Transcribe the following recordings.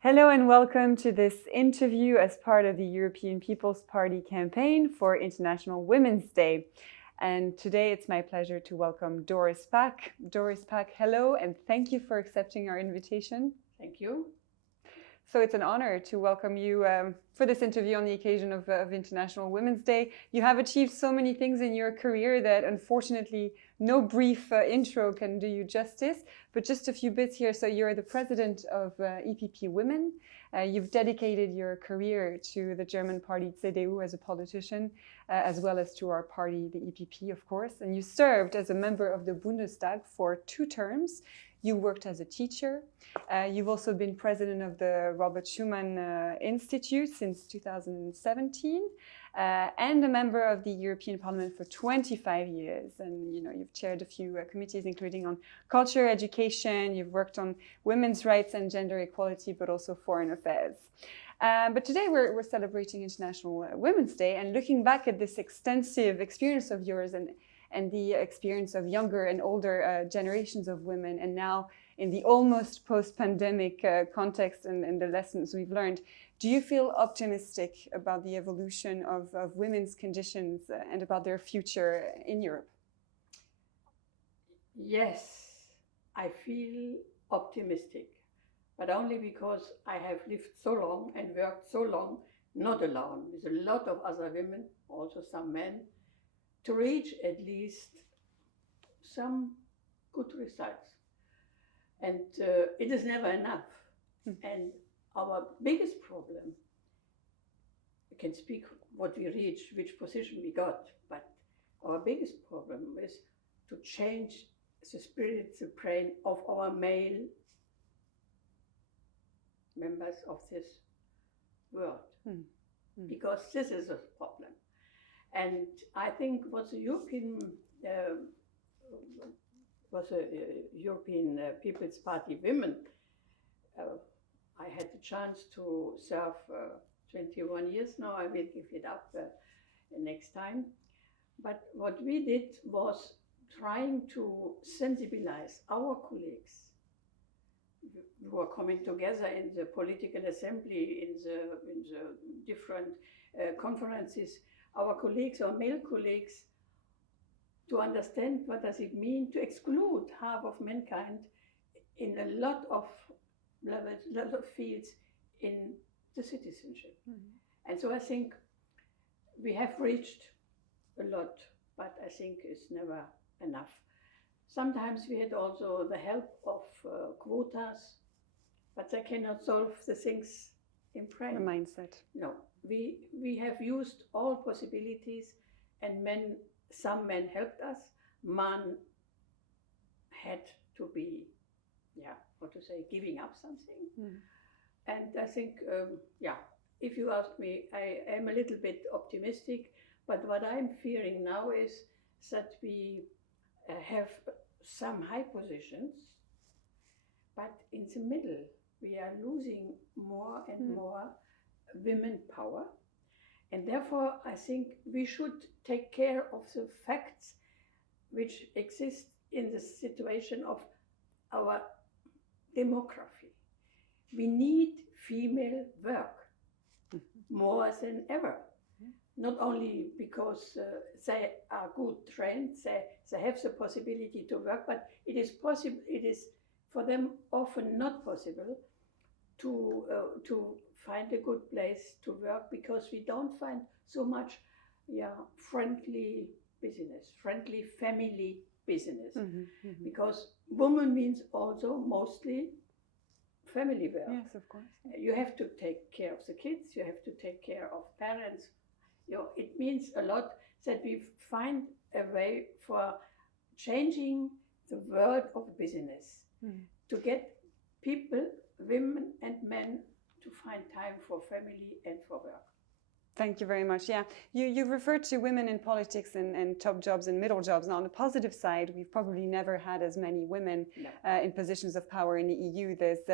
Hello and welcome to this interview as part of the European People's Party campaign for International Women's Day. And today it's my pleasure to welcome Doris Pack. Doris Pack, hello and thank you for accepting our invitation. Thank you. So it's an honor to welcome you for this interview on the occasion of International Women's Day. You have achieved so many things in your career that unfortunately no brief intro can do you justice, but just a few bits here. So you're the president of EPP Women. You've dedicated your career to the German party CDU as a politician, as well as to our party, the EPP, of course. And you served as a member of the Bundestag for 2 terms. You worked as a teacher. You've also been president of the Robert Schuman Institute since 2017, and a member of the European Parliament for 25 years. And you've chaired a few committees, including on culture, education. You've worked on women's rights and gender equality, but also foreign affairs. But today we're celebrating International Women's Day and looking back at this extensive experience of yours and the experience of younger and older generations of women, and now in the almost post-pandemic context and the lessons we've learned. Do you feel optimistic about the evolution of women's conditions and about their future in Europe? Yes, I feel optimistic, but only because I have lived so long and worked so long, not alone, with a lot of other women, also some men, to reach at least some good results. And it is never enough. And our biggest problem, we can speak what we reached, which position we got, but our biggest problem is to change the spirit, the brain of our male members of this world. Because this is a problem. And I think what the European People's Party Women, I had the chance to serve 21 years now. I will give it up next time. But what we did was trying to sensibilize our colleagues who are coming together in the political assembly, in the different conferences, our colleagues, our male colleagues, to understand what does it mean to exclude half of mankind in a lot of levels, lot of fields in the citizenship. And so I think we have reached a lot, but I think it's never enough. Sometimes we had also the help of quotas, but they cannot solve the things in brain. A mindset. No, we have used all possibilities, and some men helped us. Man had to be, giving up something. And I think, if you ask me, I am a little bit optimistic, but what I'm fearing now is that we have some high positions, but in the middle, we are losing more and more women power. And therefore, I think we should take care of the facts which exist in the situation of our demography. We need female work more than ever. Not only because they are good trained, they have the possibility to work, but it is possible. It is for them often not possible to find a good place to work, because we don't find so much friendly business, friendly family business. Because woman means also mostly family work. Yes, of course. You have to take care of the kids, you have to take care of parents. It means a lot that we find a way for changing the world of business, to get people, women and men, to find time for family and for work. Thank you very much. Yeah, you've referred to women in politics and top jobs and middle jobs. Now, on the positive side, we've probably never had as many women in positions of power in the EU. There's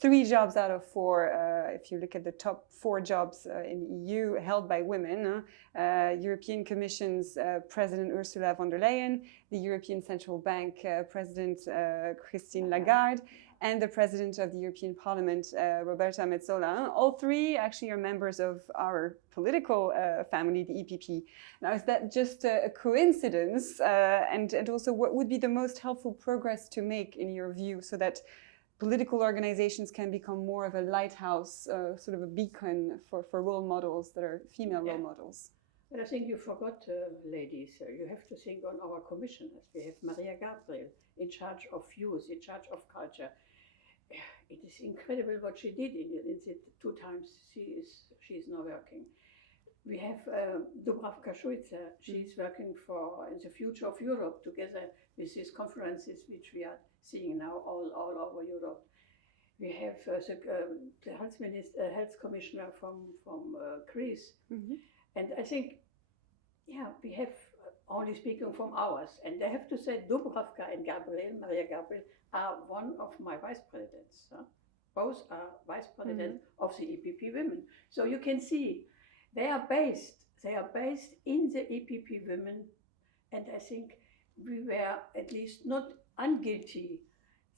3 jobs out of 4, if you look at the top 4 jobs in the EU, held by women. European Commission's President Ursula von der Leyen, the European Central Bank President Christine Lagarde, and the President of the European Parliament, Roberta Metsola. All three actually are members of our political family, the EPP. Now, is that just a coincidence? And also, what would be the most helpful progress to make, in your view, so that political organizations can become more of a lighthouse, sort of a beacon for role models that are female role models? But I think you forgot, ladies, you have to think on our commissioners. We have Maria Gabriel in charge of youth, in charge of culture. It is incredible what she did in the 2 times she is now working. We have Dubravka Šuica. She's working for in the future of Europe together with these conferences which we are seeing now all over Europe. We have the health commissioner from Greece. And I think, we have only speaking from ours. And I have to say, Dubravka and Maria Gabriel, are one of my vice presidents. Both are vice president of the EPP Women. So you can see, they are based in the EPP Women. And I think we were at least not unguilty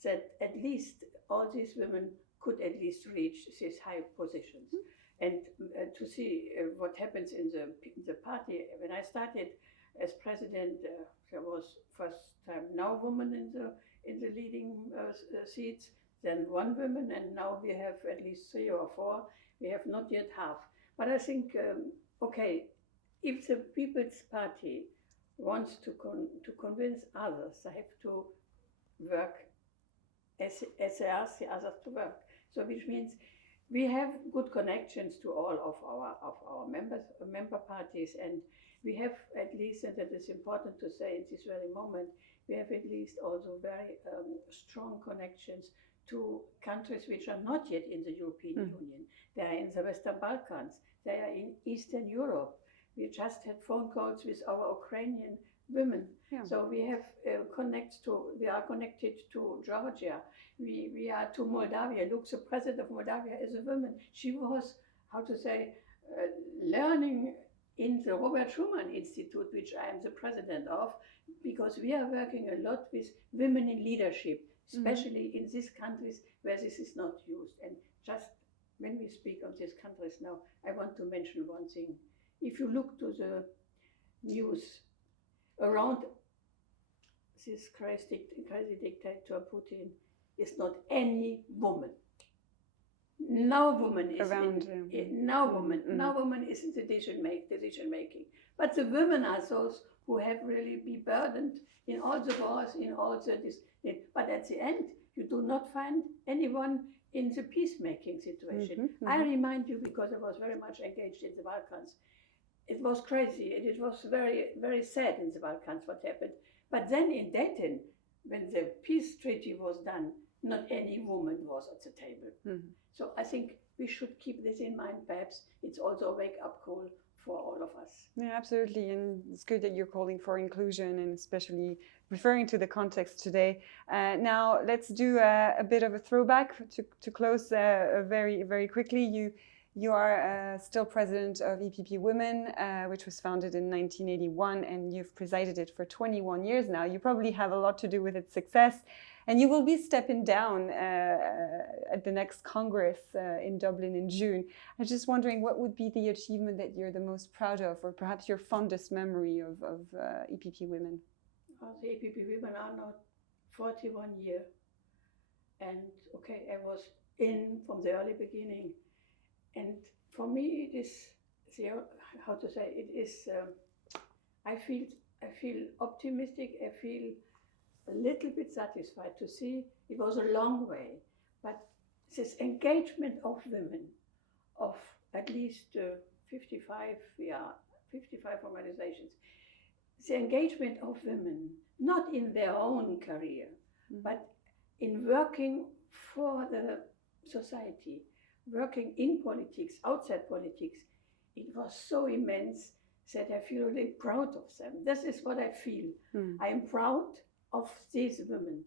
that at least all these women could at least reach these high positions. And to see what happens in the party. When I started as president, there was first time no woman in the leading seats, then 1 woman, and now we have at least 3 or 4. We have not yet half. But I think, if the People's Party wants to convince others, they have to work as they ask the others to work. So which means we have good connections to all of our member parties, and we have at least, and that is important to say in this very moment, we have at least also very strong connections to countries which are not yet in the European Union. They are in the Western Balkans, they are in Eastern Europe. We just had phone calls with our Ukrainian women. So we have we are connected to Georgia. We are to Moldavia. Look, the president of Moldavia is a woman. She was, learning in the Robert Schuman Institute, which I am the president of, because we are working a lot with women in leadership, especially in these countries where this is not used. And just when we speak of these countries now, I want to mention one thing. If you look to the news around this crazy dictator Putin, is not any woman. No woman is around. No woman is in decision making. But the women are those who have really been burdened in all the wars, in all the. But at the end, you do not find anyone in the peacemaking situation. I remind you, because I was very much engaged in the Balkans. It was crazy, and it was very, very sad in the Balkans what happened. But then in Dayton, when the peace treaty was done, not any woman was at the table. So I think we should keep this in mind. Perhaps it's also a wake-up call for all of us. Yeah, absolutely. And it's good that you're calling for inclusion, and especially referring to the context today. Now, let's do a bit of a throwback to close very, very quickly. You are still president of EPP Women, which was founded in 1981, and you've presided it for 21 years now. You probably have a lot to do with its success, and you will be stepping down at the next Congress in Dublin in June. I was just wondering, what would be the achievement that you're the most proud of, or perhaps your fondest memory of EPP Women? The EPP Women are now 41 years, and I was in from the early beginning. And for me, it is, I feel optimistic. I feel a little bit satisfied to see it was a long way, but this engagement of women, of at least 55 organizations, the engagement of women, not in their own career, but in working for the society, working in politics, outside politics, it was so immense that I feel really proud of them. This is what I feel. I am proud of these women.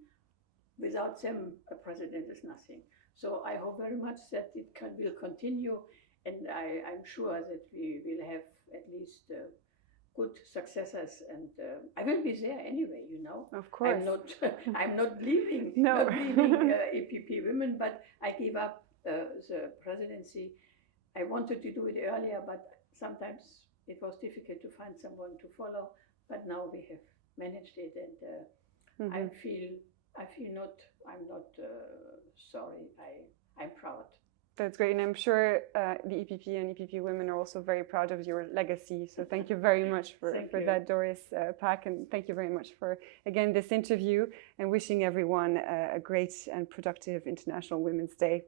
Without them, a president is nothing. So I hope very much that it will continue, and I'm sure that we will have at least good successors, and I will be there anyway. You know, Of course. I'm not leaving. No. Not leaving EPP Women, but I gave up the presidency. I wanted to do it earlier, but sometimes it was difficult to find someone to follow. But now we have managed it, and I feel I'm not sorry. I'm proud. That's great, and I'm sure the EPP and EPP Women are also very proud of your legacy. So thank you very much for that, Doris Pack, and thank you very much for, again, this interview, and wishing everyone a great and productive International Women's Day.